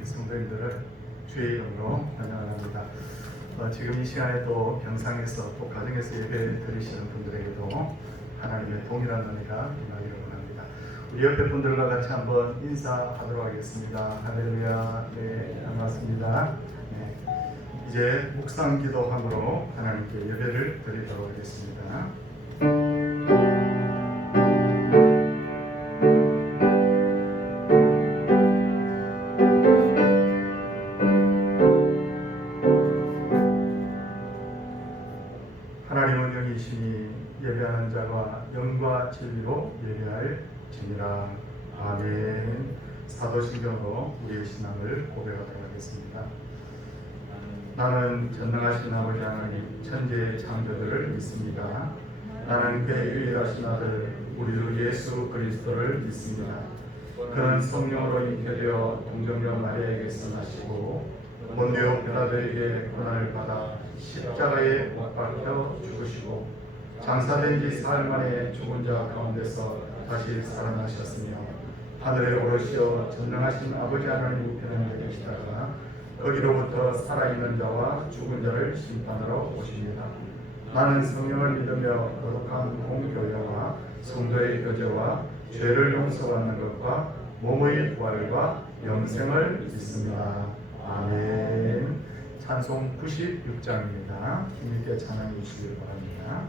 성도님들을 주의 이름으로 환영합니다. 지금 이 시간에 또 병상에서 또 가정에서 예배 드리시는 분들에게도 하나님의 동일한 은혜가 임하기를 원합니다. 우리 옆에 분들과 같이 한번 인사하도록 하겠습니다. 할렐루야. 네, 반갑습니다. 네, 이제 묵상 기도함으로 하나님께 예배를 드리도록 하겠습니다. 하나님은 영이시니 예배하는 자가 영과 진리로 예배할지니라. 아멘. 사도신경으로 우리의 신앙을 고백하도록 하겠습니다. 나는 전능하신 아버지 하나님 천지의 창조주를 믿습니다. 나는 그의 유일하신 아들 우리 주 예수 그리스도를 믿습니다. 그는 성령으로 잉태되어 동정녀 마리아에게서 나시고 본디오 빌라도에게 고난을 받아 십자가에 못 박혀 죽으시고 장사된 지 사흘 만에 죽은 자 가운데서 다시 살아나셨으며 하늘에 오르시어 전능하신 아버지 하나님 우편에 계시다가 거기로부터 살아있는 자와 죽은 자를 심판하러 오십니다. 나는 성령을 믿으며 거룩한 공교회와 성도의 교제와 죄를 용서받는 것과 몸의 부활과 영생을 믿습니다. 아멘. 찬송 96장입니다. 힘있게 찬양해 주시길 바랍니다.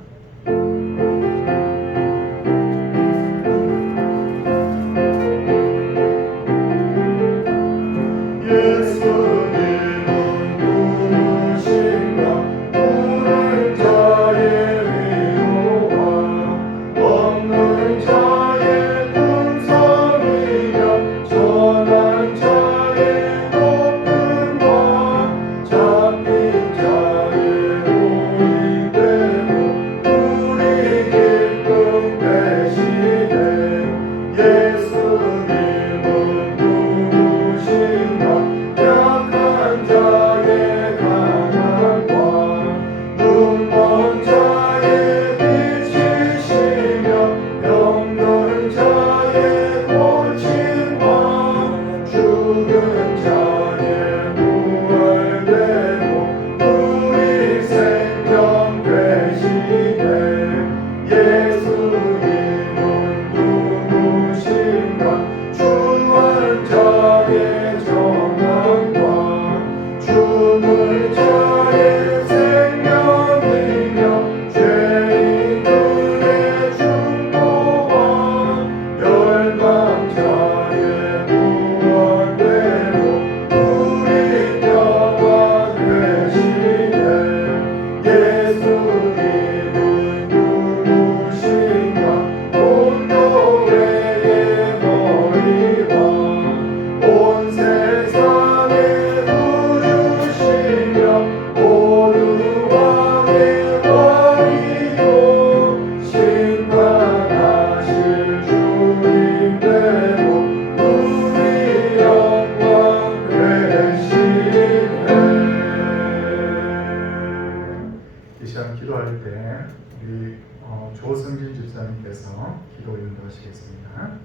조성진 집사님께서 기도 인도하시겠습니다.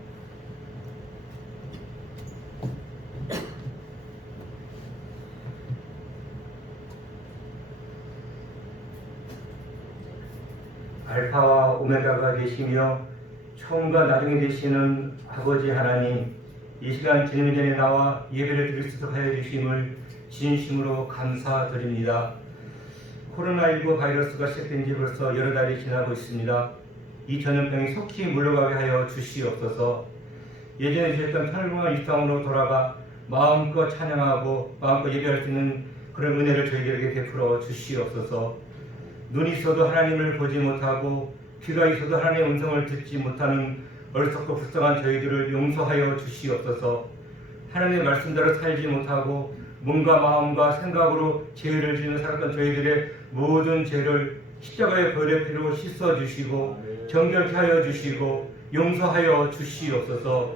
알파와 오메가가 되시며 처음과 나중에 되시는 아버지 하나님, 이 시간 지는 전에 나와 예배를 드릴 수 있도록 하여 주심을 진심으로 감사드립니다. 코로나19 바이러스가 시작된 지 벌써 여러 달이 지나고 있습니다. 이 전염병이 속히 물러가게 하여 주시옵소서. 예전에 주셨던 편안한 일상으로 돌아가 마음껏 찬양하고 마음껏 예배할 수 있는 그런 은혜를 저희에게 베풀어 주시옵소서. 눈이 있어도 하나님을 보지 못하고 귀가 있어도 하나님의 음성을 듣지 못하는 어리석고 불쌍한 저희들을 용서하여 주시옵소서. 하나님의 말씀대로 살지 못하고 몸과 마음과 생각으로 죄를 지는 살았던 저희들의 모든 죄를 십자가의 보혈의 피로 씻어주시고 정결케 하여 주시고 용서하여 주시옵소서.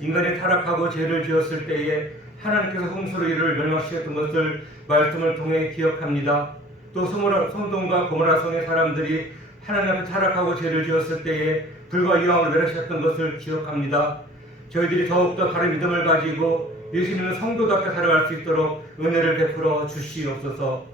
인간이 타락하고 죄를 지었을 때에 하나님께서 홍수로 이를 멸망시켰던 것을 말씀을 통해 기억합니다. 또 소돔과 고모라 성의 사람들이 하나님 앞에 타락하고 죄를 지었을 때에 불과 이왕을 멸하셨던 것을 기억합니다. 저희들이 더욱더 바른 믿음을 가지고 예수님은 성도답게 살아갈 수 있도록 은혜를 베풀어 주시옵소서.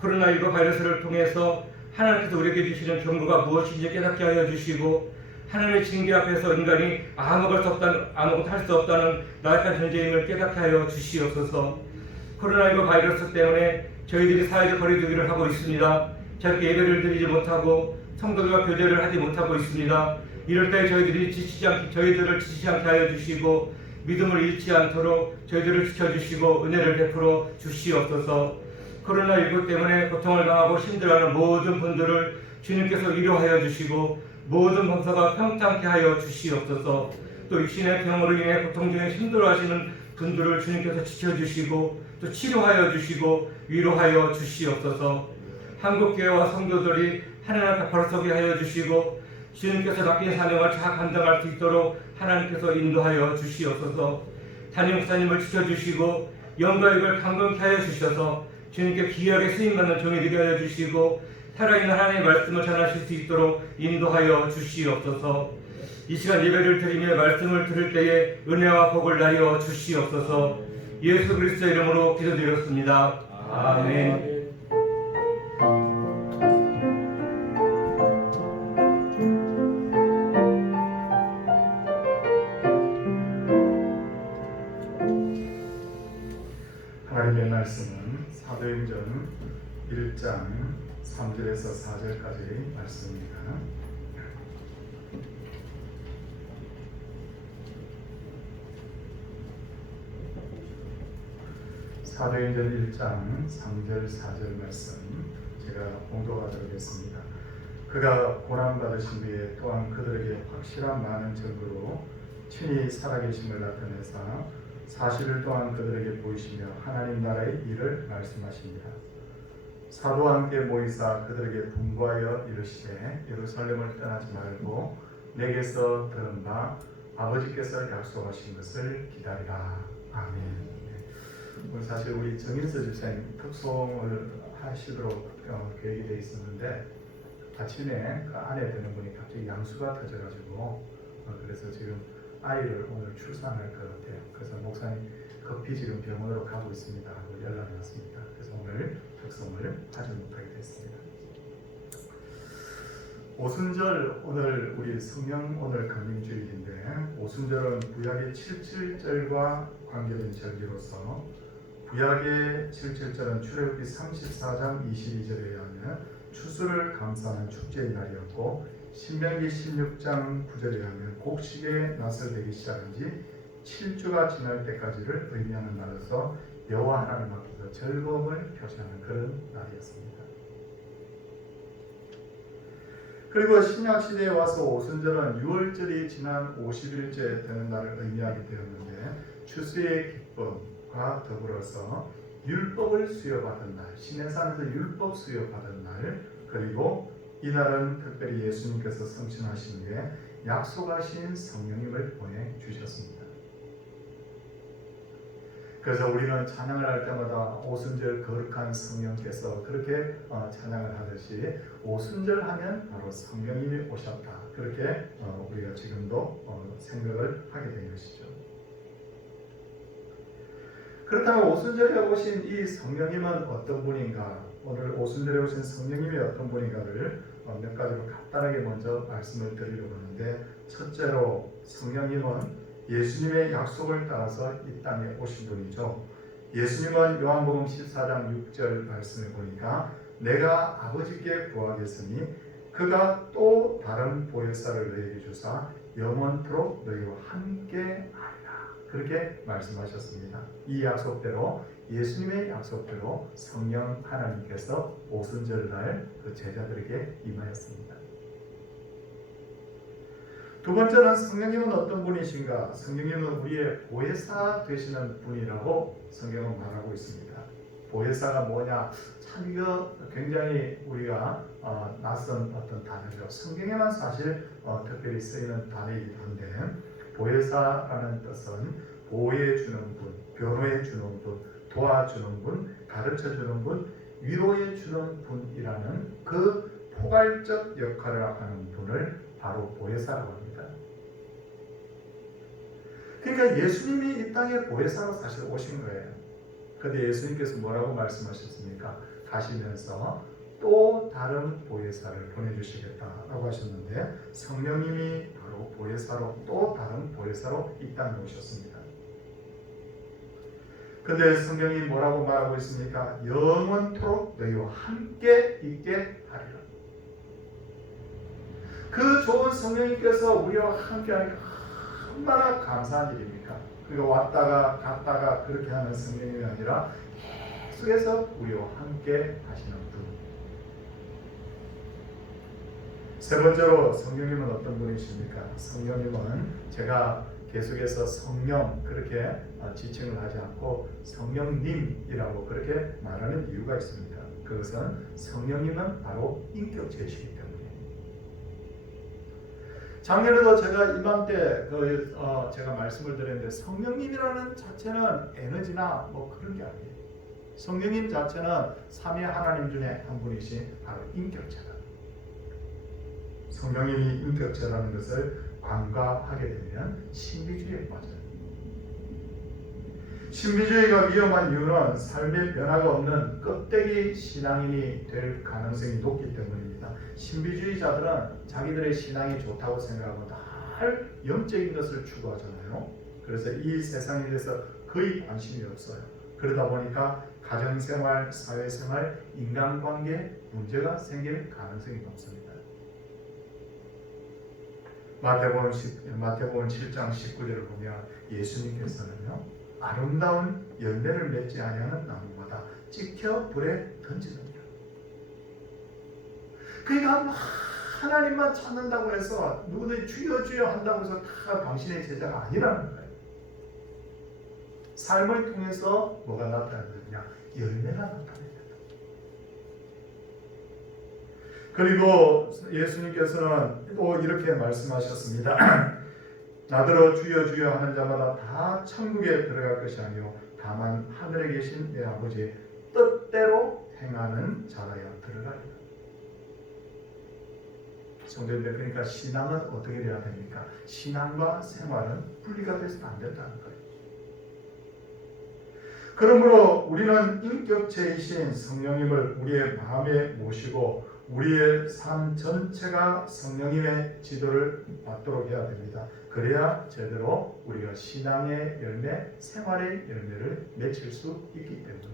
코로나19 바이러스를 통해서 하나님께서 우리에게 주시는 경고가 무엇인지 깨닫게 하여 주시고, 하나님의 징계 앞에서 인간이 아무것도 할 수 없다는 나약한 존재임을 깨닫게 하여 주시옵소서. 코로나19 바이러스 때문에 저희들이 사회적 거리두기를 하고 있습니다. 저렇게 예배를 드리지 못하고 성도들과 교제를 하지 못하고 있습니다. 이럴 때 저희들을 지치지 않게 하여 주시고, 믿음을 잃지 않도록 저희들을 지켜주시고 은혜를 베풀어 주시옵소서. 코로나19 때문에 고통을 당하고 힘들어하는 모든 분들을 주님께서 위로하여 주시고, 모든 범사가 평탄케 하여 주시옵소서. 또 육신의 병으로 인해 고통 중에 힘들어하시는 분들을 주님께서 지켜주시고 또 치료하여 주시고 위로하여 주시옵소서. 한국교회와 성도들이 하나님 앞에 벌서게 하여 주시고, 주님께서 맡긴 사명을 잘 감당할 수 있도록 하나님께서 인도하여 주시옵소서. 담임 목사님을 지켜주시고 영가육을 강건케 하여 주셔서 주님께 귀하게 쓰임받는 종이 되게 하여 주시고, 살아있는 하나님의 말씀을 전하실 수 있도록 인도하여 주시옵소서. 이 시간 예배를 드리며 말씀을 들을 때에 은혜와 복을 나여 주시옵소서. 예수 그리스도의 이름으로 기도드렸습니다. 아멘. 하나님의 말씀은 사도행전 1장 3절에서 4절까지 말씀입니다. 사도행전 1장 3절 4절 말씀 제가 봉독하도록 하겠습니다. 그가 고난받으신 후에 또한 그들에게 확실한 많은 증거로 친히 살아계심을 나타내사 40일 동안 그들에게 보이시며 하나님 나라의 일을 말씀하십니다. 사도와 함께 모이사 그들에게 분부하여 이르시되 예루살렘을 떠나지 말고 내게서 들은 바 아버지께서 약속하신 것을 기다리라. 아멘. 오늘 사실 우리 정인서 집사님 특송을 하시도록 계획이 되어 있었는데 아침에 그 안에 드는 분이 갑자기 양수가 터져가지고 그래서 지금 아이를 오늘 출산할 것 같아요. 그래서 목사님 급히 지금 병원으로 가고 있습니다 하고 연락이 왔습니다. 그래서 오늘 특송을 하지 못하게 됐습니다. 오순절, 오늘 우리 성령 오늘 강림주일인데, 오순절은 구약의 77절과 관계된 절기로서 구약의 77절은 출애굽기 34장 22절에 의하면 추수를 감사하는 축제의 날이었고, 신명기 16장 9절에 의하면 곡식의 낫을 내기 시작한 지 7주가 지날 때까지를 의미하는 날로서 여호와 하나님 앞에서 즐거움을 표시하는 그런 날이었습니다. 그리고 신약시대에 와서 오순절은 6월절이 지난 50일째 되는 날을 의미하게 되었는데, 추수의 기쁨과 더불어서 율법을 수여받은 날, 시내산에서 율법 수여받은 날, 그리고 이날은 특별히 예수님께서 성취하신 후에 약속하신 성령님을 보내주셨습니다. 그래서 우리는 찬양을 할 때마다 오순절 거룩한 성령께서 그렇게 찬양을 하듯이 오순절 하면 바로 성령님이 오셨다. 그렇게 우리가 지금도 생각을 하게 된 것이죠. 그렇다면 오순절에 오신 이 성령님은 어떤 분인가? 오늘 오순절에 오신 성령님이 어떤 분인가를 몇 가지로 간단하게 먼저 말씀을 드리려고 하는데, 첫째로 성령님은 예수님의 약속을 따라서 이 땅에 오신 분이죠. 예수님은 요한복음 14장 6절 말씀을 보니까 내가 아버지께 구하겠으니 그가 또 다른 보혜사를 너희에게 주사 영원토록 너희와 함께 하리라. 그렇게 말씀하셨습니다. 이 약속대로, 예수님의 약속대로 성령 하나님께서 오순절날 그 제자들에게 임하였습니다. 두 번째는 성령님은 어떤 분이신가? 성령님은 우리의 보혜사 되시는 분이라고 성경은 말하고 있습니다. 보혜사가 뭐냐? 참 이거 굉장히 우리가 낯선 어떤 단어죠. 성경에만 사실 특별히 쓰이는 단어이긴 한데, 보혜사라는 뜻은 보호해주는 분, 변호해주는 분, 도와주는 분, 가르쳐주는 분, 위로해주는 분이라는 그 포괄적 역할을 하는 분을 바로 보혜사라고 합니다. 그러니까 예수님이 이 땅에 보혜사로 사실 오신 거예요. 근데 예수님께서 뭐라고 말씀하셨습니까? 가시면서 또 다른 보혜사를 보내주시겠다라고 하셨는데 성령님이 바로 보혜사로 또 다른 보혜사로 이 땅에 오셨습니다. 근데 성경이 뭐라고 말하고 있습니까? 영원토록 너희와 함께 있게 하리라. 그 좋은 성령님께서 우리와 함께 하니까 얼마나 감사한 일입니까? 그리고 왔다가 갔다가 그렇게 하는 성령님이 아니라 계속해서 우리와 함께 하시는 분. 세 번째로 성령님은 어떤 분이십니까? 성령님은 제가 계속해서 성령 그렇게 지칭을 하지 않고 성령님이라고 그렇게 말하는 이유가 있습니다. 그것은 성령님은 바로 인격체이시기 때문에. 작년에도 제가 이맘때 제가 말씀을 드렸는데 성령님이라는 자체는 에너지나 뭐 그런 게 아니에요. 성령님 자체는 삼위 하나님 중에 한 분이신 바로 인격체다. 성령님이 인격체라는 것을 관과하게 되면 신비주의에 빠져요. 신비주의가 위험한 이유는 삶의 변화가 없는 껍데기 신앙인이 될 가능성이 높기 때문입니다. 신비주의자들은 자기들의 신앙이 좋다고 생각하고 늘 영적인 것을 추구하잖아요. 그래서 이 세상에 대해서 거의 관심이 없어요. 그러다 보니까 가정생활, 사회생활, 인간관계에 문제가 생길 가능성이 높습니다. 마태복음 7장 19절을 보면 예수님께서는요 아름다운 열매를 맺지 아니하는 나무마다 찍혀 불에 던지느니라. 그러니까 하나님만 찾는다고 해서 누구든지 주여 주여 한다고 해서 다 당신의 제자가 아니라는 거예요. 삶을 통해서 뭐가 나타나느냐? 열매가 나타납니다. 그리고 예수님께서는 또 이렇게 말씀하셨습니다. 나더러 주여 주여 하는 자마다 다 천국에 들어갈 것이 아니요 다만 하늘에 계신 내 아버지의 뜻대로 행하는 자라야 들어가리라. 성도님들, 그러니까 신앙은 어떻게 돼야 됩니까? 신앙과 생활은 분리가 돼서는 안 된다는 거예요. 그러므로 우리는 인격체이신 성령님을 우리의 마음에 모시고 우리의 삶 전체가 성령님의 지도를 받도록 해야 됩니다. 그래야 제대로 우리가 신앙의 열매, 생활의 열매를 맺힐 수 있기 때문에.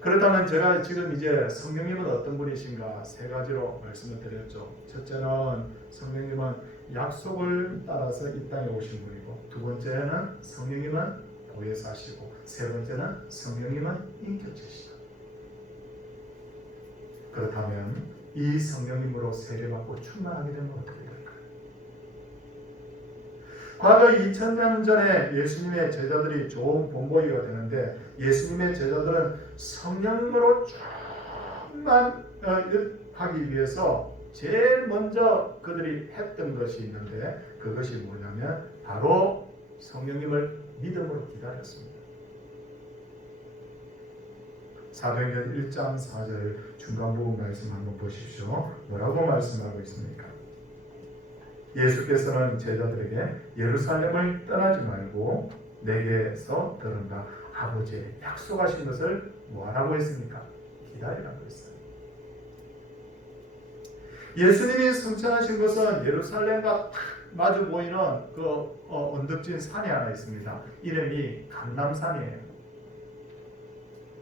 그렇다면 제가 지금 이제 성령님은 어떤 분이신가 세 가지로 말씀을 드렸죠. 첫째는 성령님은 약속을 따라서 이 땅에 오신 분이고, 두 번째는 성령님은 보혜사시고, 세 번째는 성령님은 인격체시다. 그렇다면 이 성령님으로 세례받고 충만하게 되면 어떻게 될까요? 과거 2000년 전에 예수님의 제자들이 좋은 본보기가 되는데, 예수님의 제자들은 성령으로 충만하기 위해서 제일 먼저 그들이 했던 것이 있는데, 그것이 뭐냐면 바로 성령님을 믿음으로 기다렸습니다. 사도행전 1장 4절 중간 부분 말씀 한번 보십시오. 뭐라고 말씀하고 있습니까? 예수께서는 제자들에게 예루살렘을 떠나지 말고 내게서 들은 바 아버지의 약속하신 것을 뭐하라고 했습니까? 기다리라고 했어요. 예수님이 성천하신 것은 예루살렘과 딱 마주 보이는 그 언덕진 산이 하나 있습니다. 이름이 감람산이에요.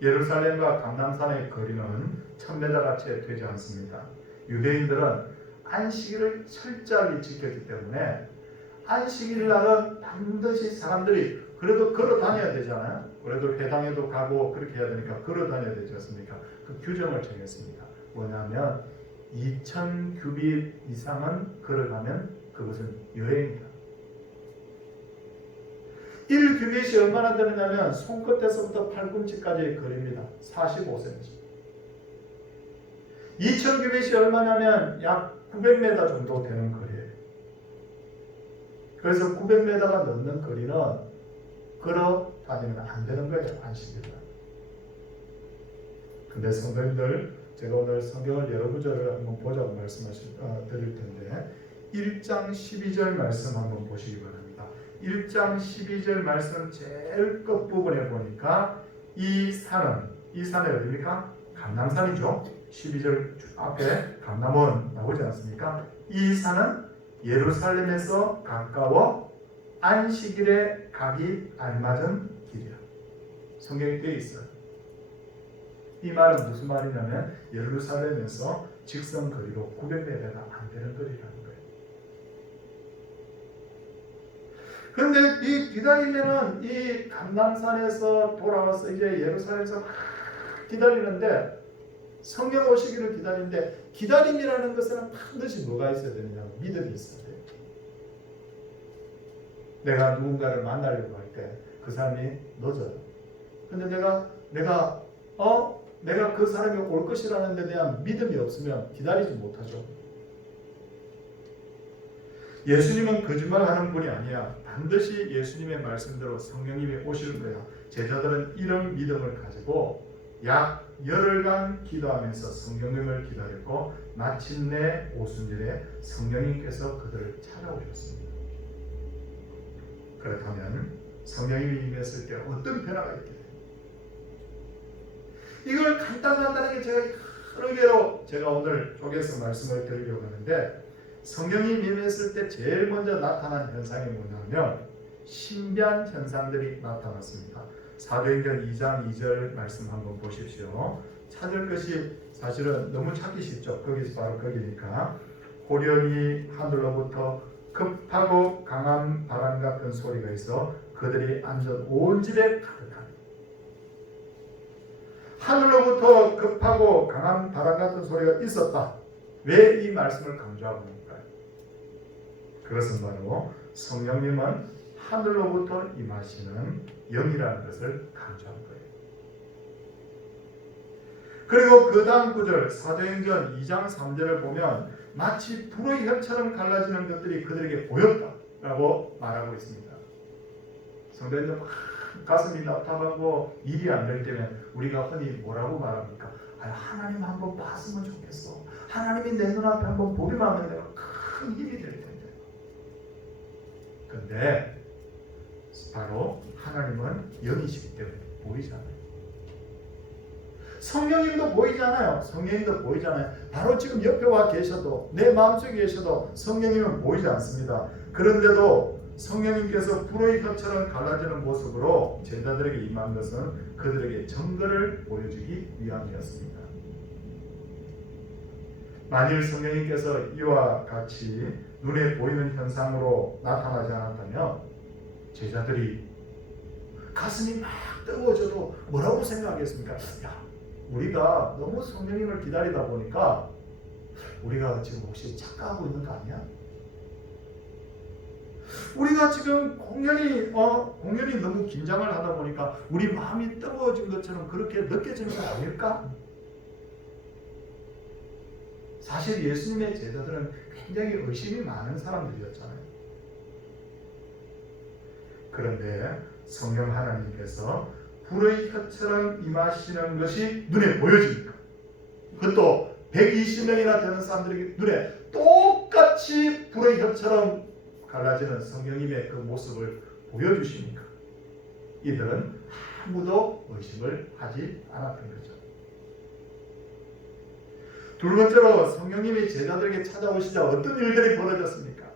예루살렘과 감람산의 거리는 1000m 채 되지 않습니다. 유대인들은 안식일을 철저하게 지켰기 때문에 안식일 날은 반드시 사람들이 그래도 걸어 다녀야 되잖아요. 그래도 회당에도 가고 그렇게 해야 되니까 걸어 다녀야 되지 않습니까? 그 규정을 정했습니다. 뭐냐면 2000규빗 이상은 걸어가면 그것은 여행이다. 1규빗이 얼마나 되느냐면 손끝에서부터 팔꿈치까지의 거리입니다. 45cm. 2000규빗이 얼마냐면 약 900m 정도 되는 거리예요. 그래서 900m가 넘는 거리는 걸어 다니면 안 되는 거예요. 안식일날. 근데 성도님들, 제가 오늘 성경을 여러 구절을 한번 보자고 드릴 텐데, 1장 12절 말씀 한번 보시기 바랍니다. 1장 12절 말씀 제일 끝부분에 보니까 이 산이 어디입니까? 감람산이죠. 12절 앞에 감람원 나오지 않습니까? 이 산은 예루살렘에서 가까워 안식일에 가기 알맞은 길이야. 성경에 되어 있어요. 이 말은 무슨 말이냐면 예루살렘에서 직선 거리로 900m가 안 되는 거리라는 거예요. 그런데 이 기다리면은 이 감람산에서 돌아와서 이제 예루살렘에서 막 기다리는데 성령 오시기를 기다리는데 기다림이라는 것은 반드시 뭐가 있어야 되느냐? 믿음이 있어야 돼요. 내가 누군가를 만나려고 할 때 그 사람이 늦어요. 근데 내가 그 사람이 올 것이라는 데 대한 믿음이 없으면 기다리지 못하죠. 예수님은 거짓말하는 분이 아니야. 반드시 예수님의 말씀대로 성령님이 오시는 거야. 제자들은 이런 믿음을 가지고 약 열흘간 기도하면서 성령님을 기다렸고 마침내 오순절에 성령님께서 그들을 찾아오셨습니다. 그렇다면 성령님이 임했을 때 어떤 변화가 있게 됩니까? 이걸 간단하게 여러 개로 제가 오늘 쪼개서 말씀을 드리려고 하는데 성령이 임했을 때 제일 먼저 나타난 현상이 뭐냐면 신비한 현상들이 나타났습니다. 사도행전 2장 2절 말씀 한번 보십시오. 찾을 것이 사실은 너무 찾기 쉽죠. 거기서 바로 거기니까. 호련히 하늘로부터 급하고 강한 바람 같은 소리가 있어 그들이 앉은 온 집에 가득하니. 하늘로부터 급하고 강한 바람 같은 소리가 있었다. 왜 이 말씀을 강조하고 있는가요? 그것은 바로 성령님은 하늘로부터 임하시는 영이라는 것을 강조한 거예요. 그리고 그 다음 구절 사도행전 2장 3절을 보면 마치 불의 혈처럼 갈라지는 것들이 그들에게 보였다라고 말하고 있습니다. 성도님들 막 가슴이 답답하고 일이 안 될 때면 우리가 흔히 뭐라고 말합니까? 하나님 한번 봤으면 좋겠어. 하나님이 내 눈앞에 한번 보기만 하면 내가 큰 힘이 될 텐데. 근데 바로 하나님은 영이시기 때문에 보이잖아요. 성령님도 보이잖아요. 성령님도 보이잖아요. 바로 지금 옆에 와 계셔도 내 마음속에 계셔도 성령님은 보이지 않습니다. 그런데도 성령님께서 불의 혀처럼 갈라지는 모습으로 제자들에게 임한 것은 그들에게 증거를 보여주기 위함이었습니다. 만일 성령님께서 이와 같이 눈에 보이는 현상으로 나타나지 않았다면 제자들이 가슴이 막 뜨거워져도 뭐라고 생각하겠습니까? 야, 우리가 너무 성령님을 기다리다 보니까 우리가 지금 혹시 착각하고 있는 거 아니야? 우리가 지금 공연이 너무 긴장을 하다 보니까 우리 마음이 뜨거워진 것처럼 그렇게 느껴지는 거 아닐까? 사실 예수님의 제자들은 굉장히 의심이 많은 사람들이었잖아요. 그런데 성령 하나님께서 불의 혀처럼 임하시는 것이 눈에 보여지니까 그것도 120명이나 되는 사람들에게 눈에 똑같이 불의 혀처럼 갈라지는 성령님의 그 모습을 보여주시니까 이들은 아무도 의심을 하지 않았던 거죠. 두 번째로 성령님이 제자들에게 찾아오시자 어떤 일들이 벌어졌습니까?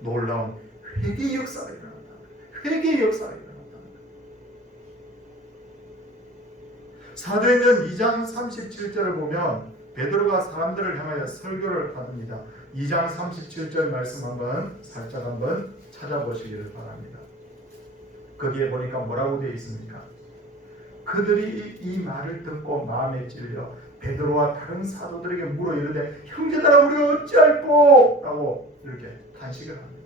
놀라운 회개의 역사가 일어났다. 회개의 역사가 일어났다. 사도행전 2장 37절을 보면 베드로가 사람들을 향하여 설교를 합니다. 2장 37절 말씀 살짝 한번 찾아보시기를 바랍니다. 거기에 보니까 뭐라고 되어 있습니까? 그들이 이 말을 듣고 마음에 찔려 베드로와 다른 사도들에게 물어 이르되 형제들아 우리가 어찌할꼬? 라고 이렇게 탄식을 합니다.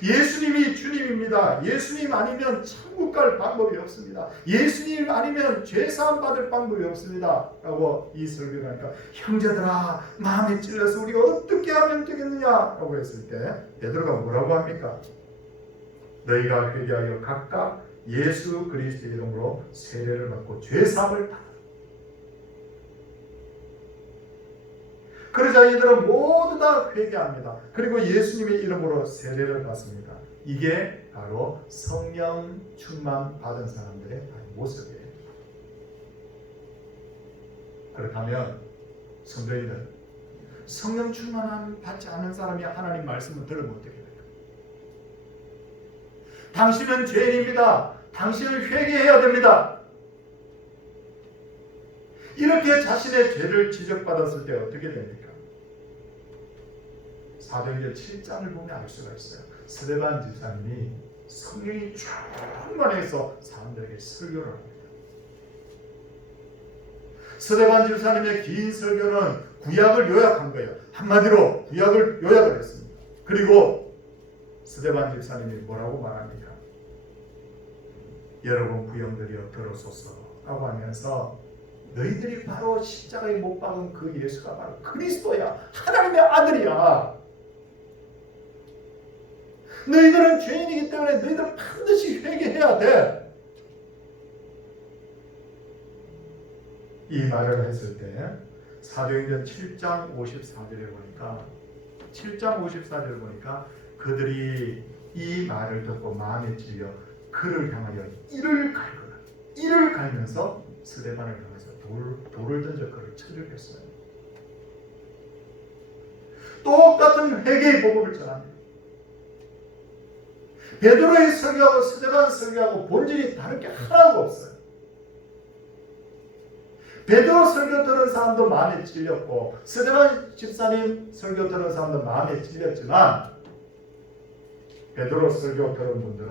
예수님이 주님입니다. 예수님 아니면 천국 갈 방법이 없습니다. 예수님 아니면 죄사함 받을 방법이 없습니다. 라고 이 설교를 하니까 형제들아 마음에 찔러서 우리가 어떻게 하면 되겠느냐? 라고 했을 때 베드로가 뭐라고 합니까? 너희가 회개하여 각각 예수 그리스도의 이름으로 세례를 받고 죄사함을 받아. 그러자 이들은 모두 다 회개합니다. 그리고 예수님의 이름으로 세례를 받습니다. 이게 바로 성령 충만 받은 사람들의 모습이에요. 그렇다면 성도님들, 성령 충만 받지 않은 사람이 하나님 말씀을 들으면 어떻게 돼요? 당신은 죄인입니다. 당신은 회개해야 됩니다. 이렇게 자신의 죄를 지적받았을 때 어떻게 됩니까? 사도행전 7장을 보면 알 수가 있어요. 스데반 집사님이 성령이 충만해서 사람들에게 설교를 합니다. 스데반 집사님의 긴 설교는 구약을 요약한 거예요. 한마디로 구약을 요약을 했습니다. 그리고 스데반 집사님이 뭐라고 말합니까? 여러분 부형들이여 들으소서 라고 하면서 너희들이 바로 십자가에 못 박은 그 예수가 바로 그리스도야. 하나님의 아들이야. 너희들은 죄인이기 때문에 너희들은 반드시 회개해야 돼. 이 말을 했을 때 사도행전 7장 54절에 보니까 7장 54절을 보니까 그들이 이 말을 듣고 마음에 찔려 그를 향하여 이를 갈면서 스데반을 향해서 돌을 던져 그를 쳐죽였어요. 똑같은 회개의 복음을 전합니다. 베드로의 설교하고 스데반 설교하고 본질이 다른 게 하나도 없어요. 베드로 설교 들은 사람도 마음에 찔렸고 스데반 집사님 설교 들은 사람도 마음에 찔렸지만 베드로 설교 들은 분들은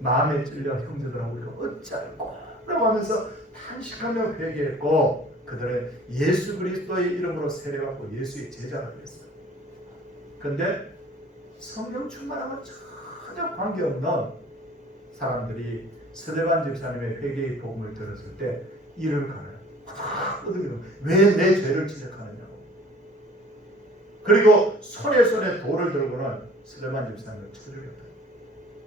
마음에 찔려 형제들하고 우리가 어찌할꼬 라고 하면서 탄식하며 회개했고 그들은 예수 그리스도의 이름으로 세례받고 예수의 제자가 됐어요. 그런데 성령 충만함은 전혀 관계없는 사람들이 스데반 집사님의 회개의 복음을 들었을 때 이를 가려요. 왜 내 죄를 지적하느냐고. 그리고 손에 돌을 들고는 스데반 집사님을 쳐 죽였다.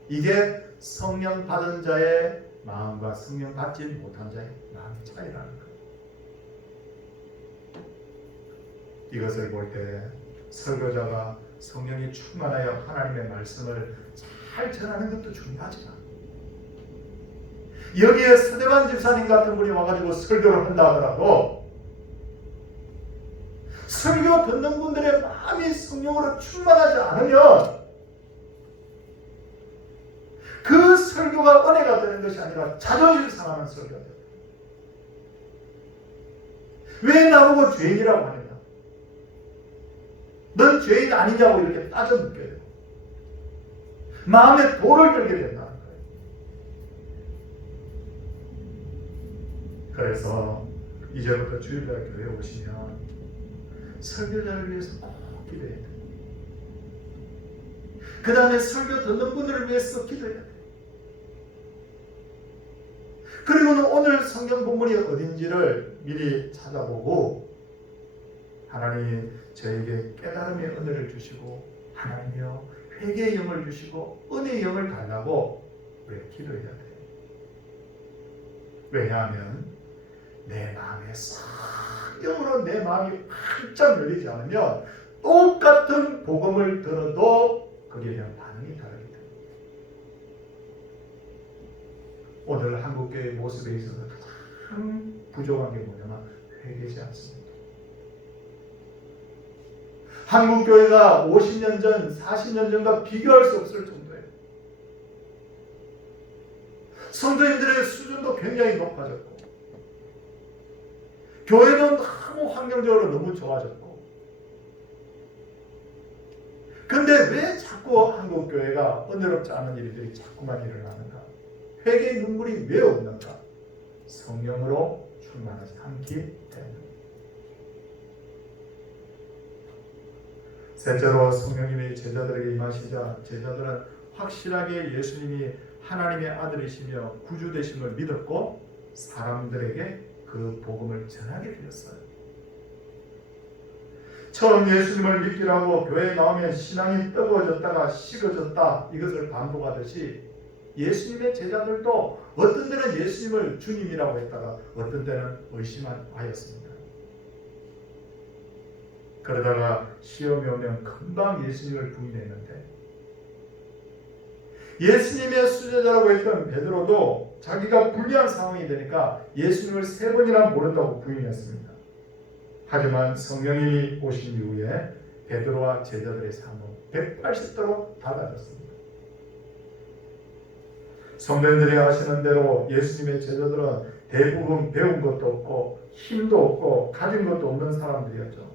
이게 성령 받은 자의 마음과 성령 받지 못한 자의 마음의 차이라는 거예요. 이것을 볼 때 설교자가 성령이 충만하여 하나님의 말씀을 잘 전하는 것도 중요하지만 여기에 스데반 집사님 같은 분이 와가지고 설교를 한다 하더라도 설교 듣는 분들의 마음이 성령으로 충만하지 않으면 그 설교가 은혜가 되는 것이 아니라 자존심 상하는 설교가 됩니다. 왜 나보고 죄인이라고 하느냐? 넌 죄인 아니냐고 이렇게 따져 묻게 돼요. 마음에 돌을 들게 된다는 거예요. 그래서 이제부터 주일날 교회에 오시면 설교자를 위해서 꼭 기도해야 돼요. 그 다음에 설교 듣는 분들을 위해서 기도해야 돼요. 그리고는 오늘 성경 본문이 어딘지를 미리 찾아보고 하나님 저에게 깨달음의 은혜를 주시고 하나님이여 회개의 영을 주시고 은혜의 영을 달라고 우리가 기도해야 돼요. 왜냐하면 내 마음에 성령으로 내 마음이 활짝 열리지 않으면 똑같은 복음을 들어도 거기에 대한 반응이 다르기 때문에 오늘 한국교회의 모습에 있어서 가장 부족한 게 뭐냐면 회개지 않습니다. 한국교회가 50년 전, 40년 전과 비교할 수 없을 정도예요. 성도님들의 수준도 굉장히 높아졌고 교회는 너무 환경적으로 너무 좋아졌고 근데 왜 자꾸 한국교회가 은혜롭지 않은 일들이 자꾸만 일어나는가? 회개의 눈물이 왜 없는가? 성령으로 충만하지 않기 때문입니다. 셋째로 성령님이 제자들에게 임하시자 제자들은 확실하게 예수님이 하나님의 아들이시며 구주 되심을 믿었고 사람들에게 그 복음을 전하게 되었어요. 처음 예수님을 믿기라고 교회에 나오면 신앙이 뜨거워졌다가 식어졌다 이것을 반복하듯이 예수님의 제자들도 어떤 때는 예수님을 주님이라고 했다가 어떤 때는 의심하였습니다. 그러다가 시험이 오면 금방 예수님을 부인했는데, 예수님의 수제자라고 했던 베드로도 자기가 불리한 상황이 되니까 예수님을 3번이나 모른다고 부인했습니다. 하지만 성령이 오신 이후에 베드로와 제자들의 삶은 180도로 달라졌습니다. 성도님들이 아시는 대로 예수님의 제자들은 대부분 배운 것도 없고 힘도 없고 가진 것도 없는 사람들이었죠.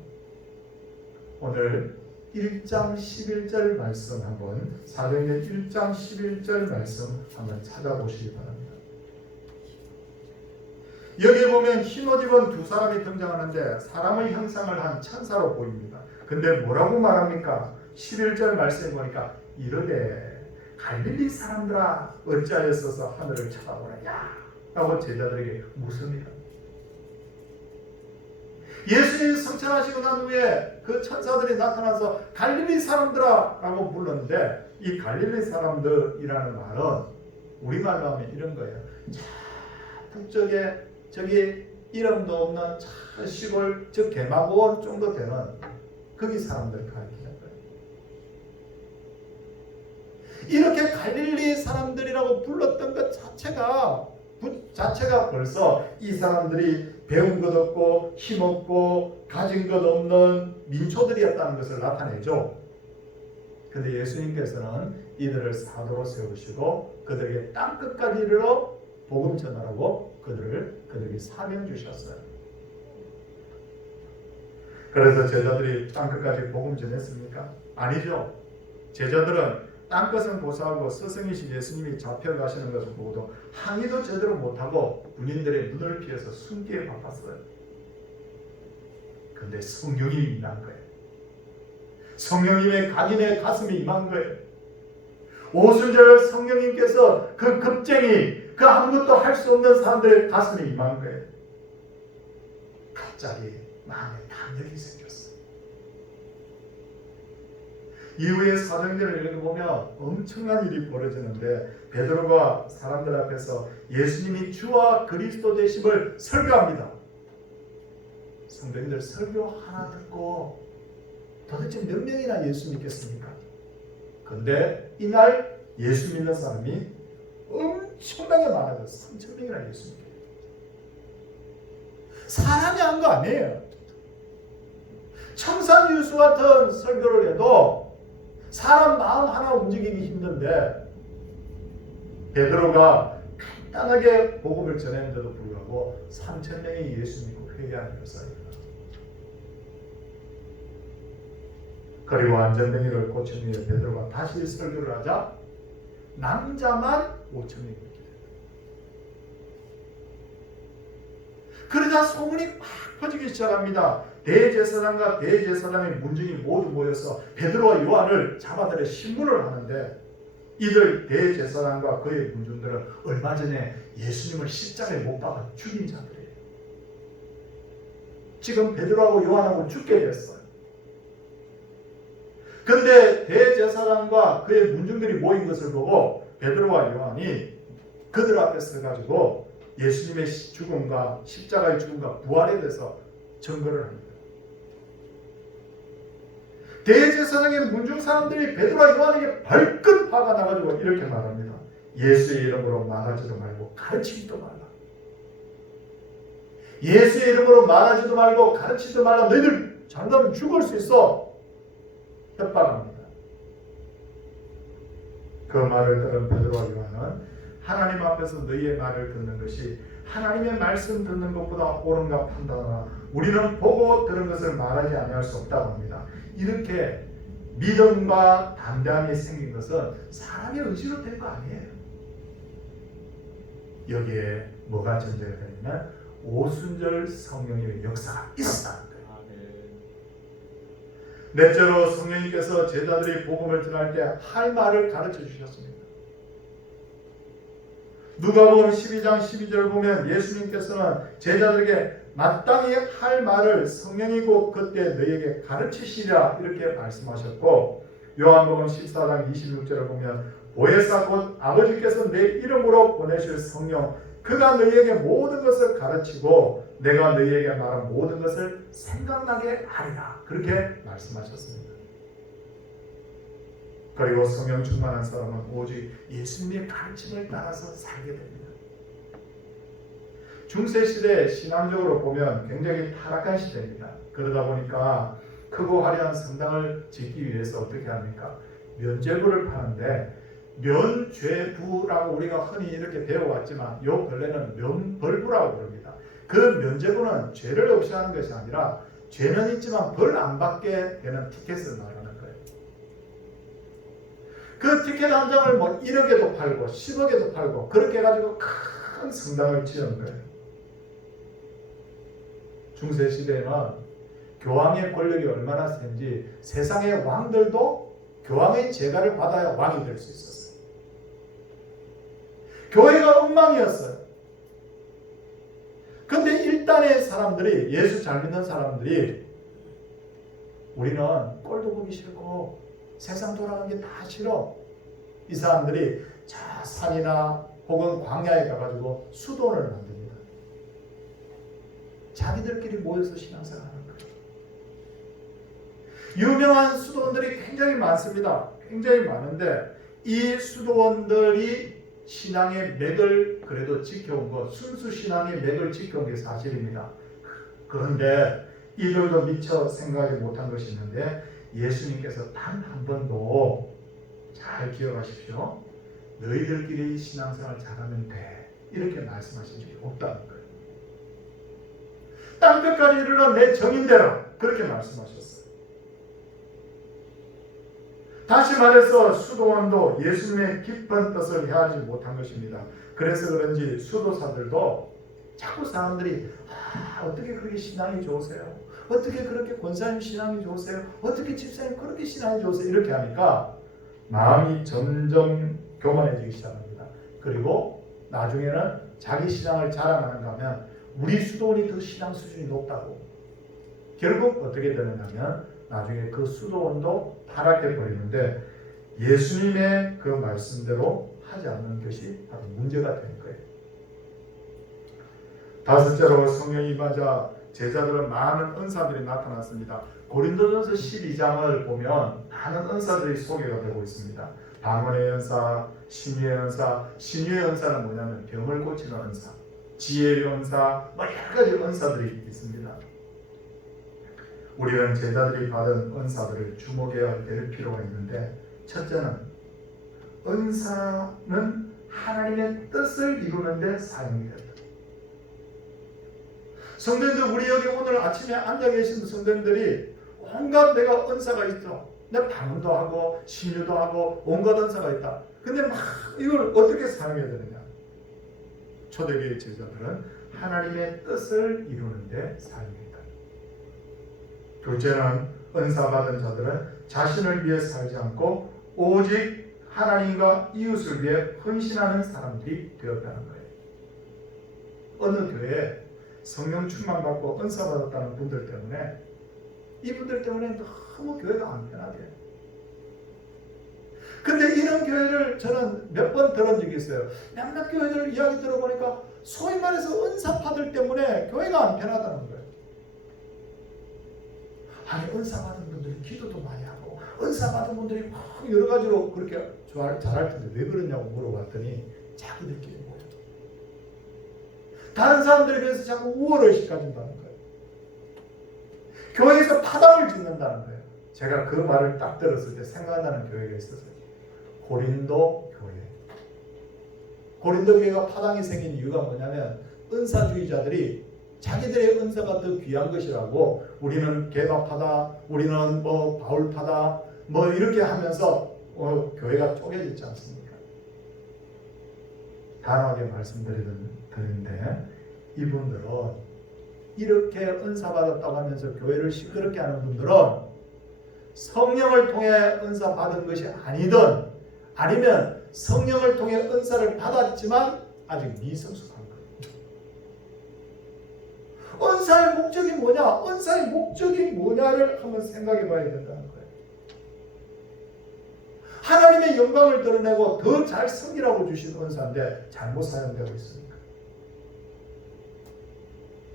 오늘 1장 11절 말씀 한번, 사도행전 1장 11절 말씀 한번 찾아보시기 바랍니다. 여기 보면 흰옷 입은 2사람이 등장하는데 사람의 형상을 한 천사로 보입니다. 근데 뭐라고 말합니까? 11절 말씀에 보니까 이르되 갈릴리 사람들아 어찌하였어서 하늘을 쳐다보느냐 라고 제자들에게 묻습니다. 예수님이 성천하시고 난 후에 그 천사들이 나타나서 갈릴리 사람들아 라고 불렀는데, 이 갈릴리 사람들이라는 말은 우리말로 하면 이런 거예요. 북쪽에 저기 이름도 없는 저 시골, 저 개마고원 정도 되는 거기 사람들을 가리키는 거예요. 이렇게 갈릴리 사람들이라고 불렀던 것 자체가 벌써 이 사람들이 배운 것 없고 힘없고 가진 것 없는 민초들이었다는 것을 나타내죠. 그런데 예수님께서는 이들을 사도로 세우시고 그들에게 땅끝까지 이르러 복음 전하라고 그들에게 사명 주셨어요. 그래서 제자들이 땅끝까지 복음 전했습니까? 아니죠. 제자들은 땅끝은 고사하고 스승이신 예수님이 잡혀가시는 것을 보고도 항의도 제대로 못하고 군인들의 눈을 피해서 숨기에 바빴어요. 그런데 성령이 임한 거예요. 성령님의 각인의 가슴이 임한 거예요. 오순절 성령님께서 그 급쟁이, 그 아무것도 할 수 없는 사람들의 가슴에 임한 거예요. 갑자기 마음에 담력이 생겼어요. 이후에 사도행전을 읽어보면 엄청난 일이 벌어지는데, 베드로가 사람들 앞에서 예수님이 주와 그리스도 되심을 설교합니다. 성도님들, 설교 하나 듣고 도대체 몇 명이나 예수 믿겠습니까? 그런데 이날 예수 믿는 사람이 엄청나게 많아졌어요. 3,000명이나 예수 믿게. 사람이 한 거 아니에요. 청산유수 같은 설교를 해도 사람 마음 하나 움직이기 힘든데, 베드로가 간단하게 복음을 전했는데도 불구하고 3,000명이 예수 믿고 회개하는 역사입니다. 그리고 안전뱅이를 꽂힌 후에 베드로가 다시 설교를 하자 남자만 5,000명이 있게 됩니다. 그러자 소문이 막 퍼지기 시작합니다. 대제사장과 대제사장의 문중이 모두 모여서 베드로와 요한을 잡아들여 신문을 하는데, 이들 대제사장과 그의 문중들은 얼마 전에 예수님을 십자가에 못 박아 죽인 자들이에요. 지금 베드로하고 요한하고 죽게 됐어요. 그런데 대제사장과 그의 문중들이 모인 것을 보고 베드로와 요한이 그들 앞에 서가지고 예수님의 죽음과 십자가의 죽음과 부활에 대해서 증거를 합니다. 대제사장의 문중 사람들이 베드로와 요한에게 발끈 화가 나가지고 이렇게 말합니다. 예수의 이름으로 말하지도 말고 가르치지도 말라. 예수의 이름으로 말하지도 말고 가르치지도 말라. 너희들 잘못하면 죽을 수 있어. 협박합니다. 그 말을 들은 베드로와 요한은 하나님 앞에서 너희의 말을 듣는 것이 하나님의 말씀 듣는 것보다 옳은가 판단하나 우리는 보고 들은 것을 말하지 아니할 수 없다고 합니다. 이렇게 믿음과 담대함이 생긴 것은 사람의 의지로 된 거 아니에요. 여기에 뭐가 전제가 되냐면 오순절 성령의 역사가 있었다는 거예요. 넷째로 성령님께서 제자들이 복음을 전할 때 할 말을 가르쳐 주셨습니다. 누가복음 12장 12절 보면 예수님께서는 제자들에게 마땅히 할 말을 성령이 곧 그때 너희에게 가르치시리라 이렇게 말씀하셨고, 요한복음 14장 26절을 보면 보혜사 곧 아버지께서 내 이름으로 보내실 성령 그가 너희에게 모든 것을 가르치고 내가 너희에게 말한 모든 것을 생각나게 하리라. 그렇게 말씀하셨습니다. 그리고 성령 충만한 사람은 오직 예수님의 가르침을 따라서 살게 됩니다. 중세시대 신앙적으로 보면 굉장히 타락한 시대입니다. 그러다 보니까 크고 화려한 성당을 짓기 위해서 어떻게 합니까? 면죄부를 파는데, 면죄부라고 우리가 흔히 이렇게 배워왔지만 요 근래는 면벌부라고 부릅니다. 그 면죄부는 죄를 없이 하는 것이 아니라 죄는 있지만 벌 안 받게 되는 티켓을 말하는 거예요. 그 티켓 한 장을 뭐 1억에도 팔고 10억에도 팔고 그렇게 해가지고 큰 성당을 지은 거예요. 중세시대에는 교황의 권력이 얼마나 센지 세상의 왕들도 교황의 제가를 받아야 왕이 될 수 있었어요. 교회가 엉망이었어요. 그런데 일단의 사람들이, 예수 잘 믿는 사람들이, 우리는 꼴도 보기 싫고 세상 돌아가는 게 다 싫어. 이 사람들이 저 산이나 혹은 광야에 가가지고 수도원을 만듭니다. 자기들끼리 모여서 신앙생활 하는 거예요. 유명한 수도원들이 굉장히 많습니다. 굉장히 많은데 이 수도원들이 신앙의 맥을 그래도 지켜온 것, 순수 신앙의 맥을 지켜온 게 사실입니다. 그런데 이들도 미처 생각하지 못한 것이 있는데, 예수님께서 단 한 번도, 잘 기억하십시오, 너희들끼리 신앙생활 잘하면 돼, 이렇게 말씀하신 적이 없다는 거예요. 땅끝까지 이르러 내 정인대로, 그렇게 말씀하셨어요. 다시 말해서 수도원도 예수님의 깊은 뜻을 헤아리지 못한 것입니다. 그래서 그런지 수도사들도 자꾸 사람들이 어떻게 그렇게 신앙이 좋으세요? 어떻게 그렇게 권사님 신앙이 좋으세요? 어떻게 집사님 그렇게 신앙이 좋으세요? 이렇게 하니까 마음이 점점 교만해지기 시작합니다. 그리고 나중에는 자기 신앙을 자랑하는가 하면 우리 수도원이 더 신앙 수준이 높다고. 결국 어떻게 되느냐면 나중에 그 수도원도 타락해 버리는데, 예수님의 그 말씀대로 하지 않는 것이 바로 문제가 되는 거예요. 다섯째로, 성령이 임하자 제자들은 많은 은사들이 나타났습니다. 고린도전서 12장을 보면 많은 은사들이 소개가 되고 있습니다. 방언의 은사, 신유의 은사. 신유의 은사는 뭐냐면 병을 고치는 은사, 지혜의 은사, 여러 가지 은사들이 있습니다. 우리는 제자들이 받은 은사들을 주목해야 될 필요가 있는데, 첫째는 은사는 하나님의 뜻을 이루는 데 사용이 된다. 성도님들, 우리 여기 오늘 아침에 앉아 계신 성도님들이 온갖 내가 은사가 있어. 내 방언도 하고 신유도 하고 온갖 은사가 있다. 근데 막 이걸 어떻게 사용해야 되느냐? 초대교회 제자들은 하나님의 뜻을 이루는 데 사용했다. 둘째는 은사 받은 자들은 자신을 위해 살지 않고 오직 하나님과 이웃을 위해 헌신하는 사람들이 되었다는 거예요. 어느 교회에 성령 충만 받고 은사 받았다는 분들 때문에, 이분들 때문에 너무 교회가 안 편하게. 근데 이런 교회를 저는 몇 번 들은 적이 있어요. 몇몇 교회들 이야기 들어보니까 소위 말해서 은사파들 때문에 교회가 안 편하다는 거예요. 아니, 은사 받은 분들이 기도도 많이 하고 은사 받은 분들이 막 여러 가지로 그렇게 잘할 텐데 왜 그러냐고 물어봤더니 자기들끼리 모여도 다른 사람들에 비해서 자꾸 우월을 시켜준다는 거예요. 교회에서 파당을 짓는다는 거예요. 제가 그 말을 딱 들었을 때 생각나는 교회가 있었어요. 고린도 교회. 고린도 교회가 파당이 생긴 이유가 뭐냐면, 은사주의자들이 자기들의 은사가 더 귀한 것이라고, 우리는 개바파다, 우리는 바울파다, 이렇게 하면서 교회가 쪼개지지 않습니까? 단호하게 말씀드리는데, 이분들은 이렇게 은사 받았다고 하면서 교회를 시끄럽게 하는 분들은 성령을 통해 은사 받은 것이 아니든, 아니면 성령을 통해 은사를 받았지만 아직 미성숙한 거예요. 은사의 목적이 뭐냐? 은사의 목적이 뭐냐를 한번 생각해 봐야 된다는 거예요. 하나님의 영광을 드러내고 더 잘 섬기라고 주신 은사인데 잘못 사용되고 있습니다.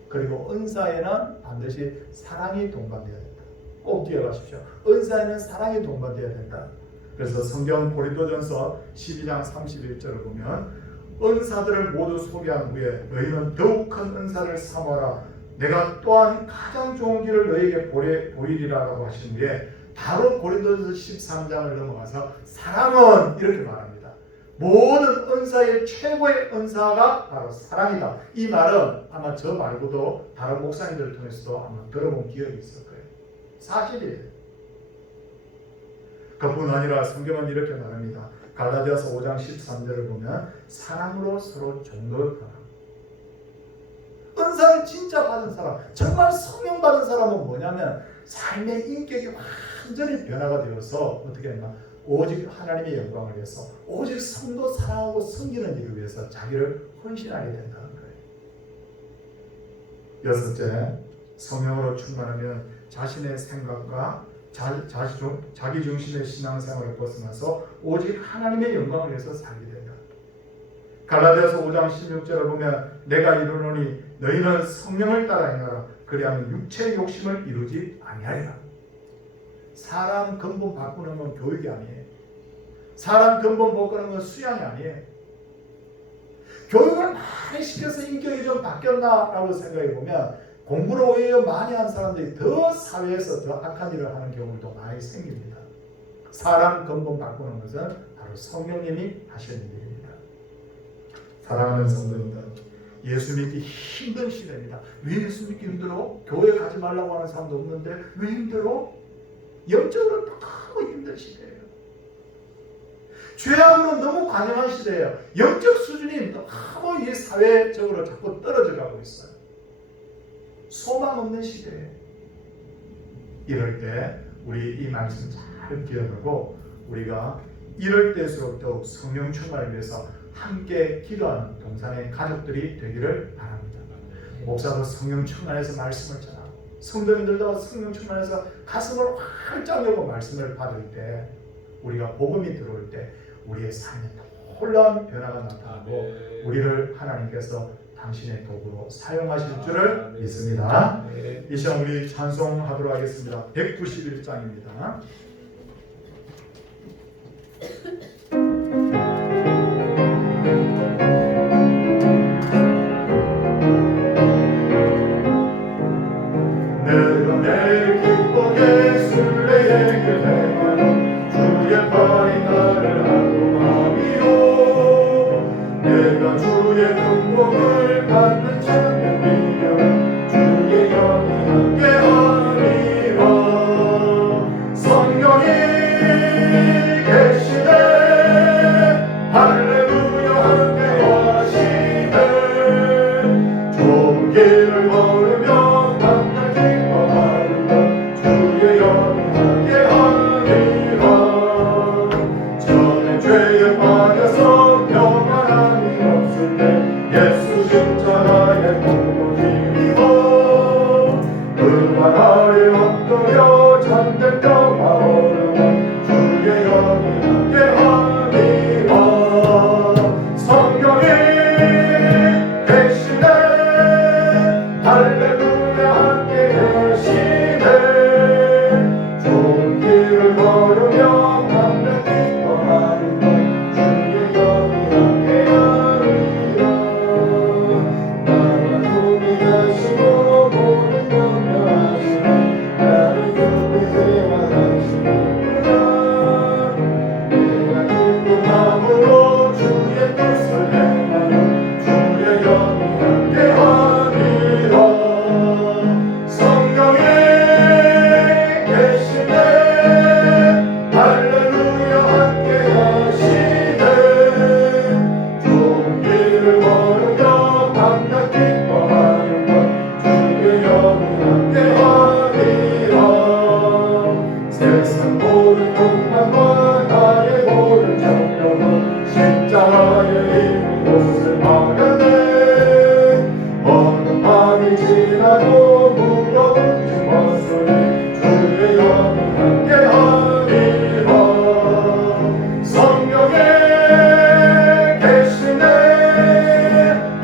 그리고 은사에는 반드시 사랑이 동반되어야 된다. 꼭 기억하십시오. 은사에는 사랑이 동반되어야 된다. 그래서 성경 고린도전서 12장 31절을 보면 은사들을 모두 소개한 후에 너희는 더욱 큰 은사를 삼아라. 내가 또한 가장 좋은 길을 너희에게 보이리라고 하신 뒤에 바로 고린도전서 13장을 넘어가서 사랑은 이렇게 말합니다. 모든 은사의 최고의 은사가 바로 사랑이다. 이 말은 아마 저 말고도 다른 목사님들을 통해서도 아마 들어본 기억이 있을 거예요. 사실이에요. 그뿐 아니라 성경은 이렇게 말합니다. 갈라디아서 5장 13절을 보면 사랑으로 서로 종노릇하라. 은사를 진짜 받은 사람, 정말 성령 받은 사람은 뭐냐면 삶의 인격이 완전히 변화가 되어서 어떻게 했나? 오직 하나님의 영광을 위해서, 오직 성도 사랑하고 섬기는 일을 위해서 자기를 헌신하게 된다는 거예요. 여섯째, 성령으로 충만하면 자신의 생각과 자기 중심의 신앙생활을 벗어나서 오직 하나님의 영광을 위해서 살게 된다. 갈라디아서 5장 16절을 보면 내가 이르노니 너희는 성령을 따라 행하라. 그리하면 육체의 욕심을 이루지 아니하리라. 사람 근본 바꾸는 건 교육이 아니에요. 사람 근본 바꾸는 건 수양이 아니에요. 교육을 많이 시켜서 인격이 좀 바뀌었나라고 생각해 보면 공부를 오히려 많이 한 사람들이 더 사회에서 더 악한 일을 하는 경우도 많이 생깁니다. 사람 근본 바꾸는 것은 바로 성령님이 하시는 일입니다. 사랑하는 성도님들, 예수 믿기 힘든 시대입니다. 왜 예수 믿기 힘들어? 교회 가지 말라고 하는 사람도 없는데 왜 힘들어? 영적으로 너무 힘든 시대예요. 죄악으로 너무 관영한 시대예요. 영적 수준이 너무 이 사회적으로 자꾸 떨어져 가고 있어요. 소망 없는 시대예요. 이럴 때 우리 이 말씀 잘 기억하고 우리가 이럴 때일수록 더욱 성령 충만을 위해서 함께 기도하는 동산의 가족들이 되기를 바랍니다. 목사도 성령 충만해서 말씀을 전하고 성도님들도 성령 충만해서 가슴을 활짝 열고 말씀을 받을 때 우리가 복음이 들어올 때 우리의 삶에 놀라운 변화가 나타나고 우리를 하나님께서 당신의 도구로 사용하실 줄을 믿습니다. 이 시간 우리 찬송하도록 하겠습니다. 191장입니다. 내가 내 기쁘게 순례의 길 행하는 주의 팔이 나를 안동함이요 내가 주의 근본을 받는 참된 미련 주의 영이 함께하리라 성령이 계시네 할렐루야 함께하시네 좋은 길을 걸으며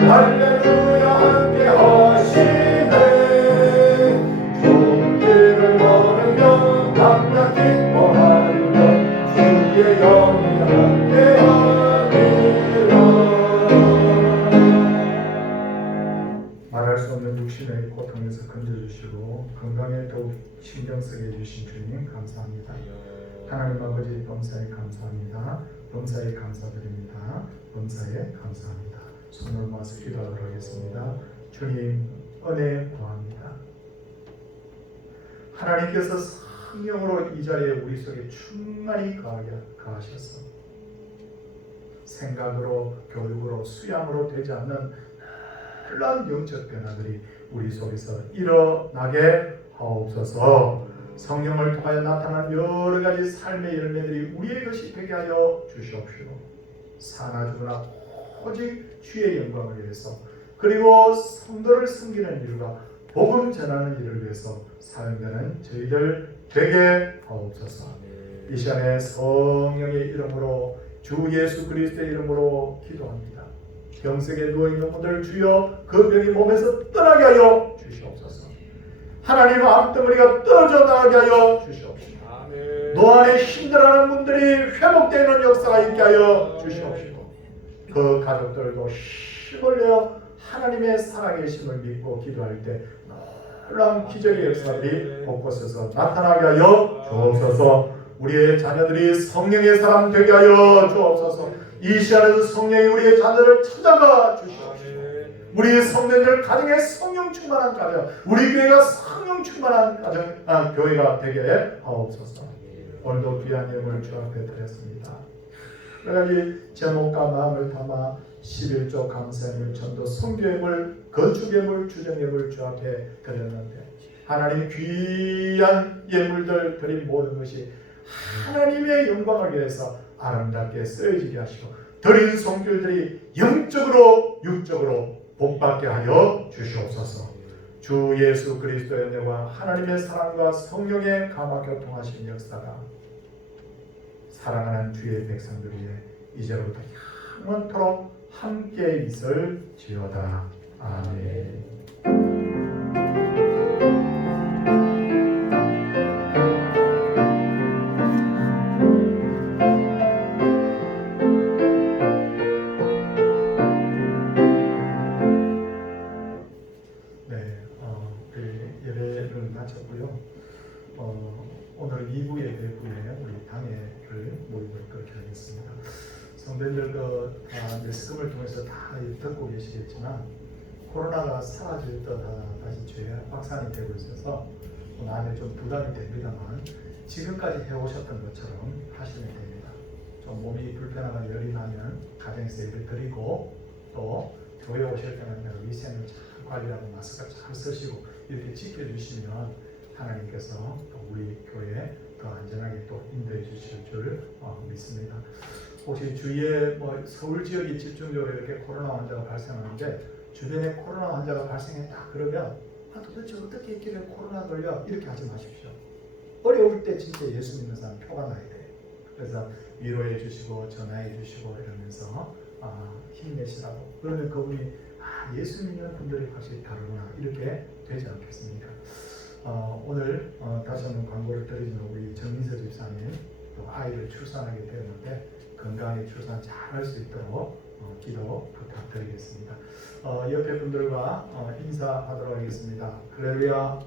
할렐루야 함께 하시네 고통에서 건져주시고 건강에 더욱 신경 쓰게 해주신 주님 감사합니다. 하나님 아버지 범사에 감사합니다. 범사에 감사드립니다. 범사에 감사합니다. 손을 모아서 기도하도록 하겠습니다. 주님 은혜 구합니다. 하나님께서 성령으로 이 자리에 우리 속에 충만히 가하셔서 생각으로 교육으로 수양으로 되지 않는 놀라운 영적 변화들이 우리 속에서 일어나게 하옵소서. 성령을 통하여 나타난 여러 가지 삶의 열매들이 우리의 것이 되게 하여 주시옵시고 사나 죽으나 오직 주의 영광을 위해서 그리고 성도를 섬기는 일과 복음 전하는 일을 위해서 사용되는 저희들 되게 하옵소서. 이 시간에 성령의 이름으로 주 예수 그리스도의 이름으로 기도합니다. 병석에 누워있는 분들 주여 그 병이 몸에서 떠나게 하여 주시옵소서. 하나님 암덩어리가 떨어져 나가게 하여 주시옵시고 노안에 힘들어하는 분들이 회복되는 역사가 있게 하여 주시옵시고 그 가족들도 힘을 내어 하나님의 살아계심을 믿고 기도할 때 놀라운 기적의 역사들이 곳곳에서 나타나게 하여 주옵소서. 우리의 자녀들이 성령의 사람 되게 하여 주옵소서. 이 시간에도 성령이 우리의 자녀를 찾아가 주시옵시고 우리 성도들 가정에 성령 충만한 가정, 우리 교회가 성령 충만한 가정, 교회가 되게 하옵소서. 오늘도 귀한 예물을 주 앞에 드렸습니다. 여러 가지 제목과 마음을 담아 11조 감사예물, 전도, 성교예물, 건축예물, 주정예물 주 앞에 드렸는데 하나님 귀한 예물들 드린 모든 것이 하나님의 영광을 위해서 아름답게 쓰여지게 하시고 드린 손길들이 영적으로 육적으로 복받게 하여 주시옵소서. 주 예수 그리스도의 은혜와 하나님의 사랑과 성령의 감화교통하신 역사가 사랑하는 주의 백성들 위해 이제부터 영원토록 함께 있을지어다. 아멘. 예배를 마쳤고요. 오늘 2부 예배 후에 우리 당회를 모임을 그렇게 하겠습니다. 성도님들 말씀을 통해서 다 듣고 계시겠지만 코로나가 사라질 듯 다시 죄 확산이 되고 있어서 나한테 좀 부담이 됩니다만 지금까지 해오셨던 것처럼 하시면 됩니다. 좀 몸이 불편하거나 열이 나면 가정에서 예배 드리고 또 교회 오실 때는 위생을 잘 관리하고 마스크 잘 쓰시고 이렇게 지켜주시면 하나님께서 우리 교회에 더 안전하게 또 인도해 주실 줄 믿습니다. 혹시 주위에 서울 지역이 집중적으로 이렇게 코로나 환자가 발생하는데 주변에 코로나 환자가 발생했다 그러면 도대체 어떻게 있길래 코로나 걸려? 이렇게 하지 마십시오. 어려울 때 진짜 예수 믿는 사람 표가 나야 돼요. 그래서 위로해 주시고 전화해 주시고 이러면서 힘내시라고. 그러면 그분이 예수 믿는 분들이 확실히 다르구나 이렇게 되지 않겠습니까? 오늘 다시 한번 광고를 드리는 우리 정민서 집사님 또 아이를 출산하게 되었는데 건강하게 출산 잘 할 수 있도록 기도 부탁드리겠습니다. 옆에 분들과 인사하도록 하겠습니다. 할렐루야.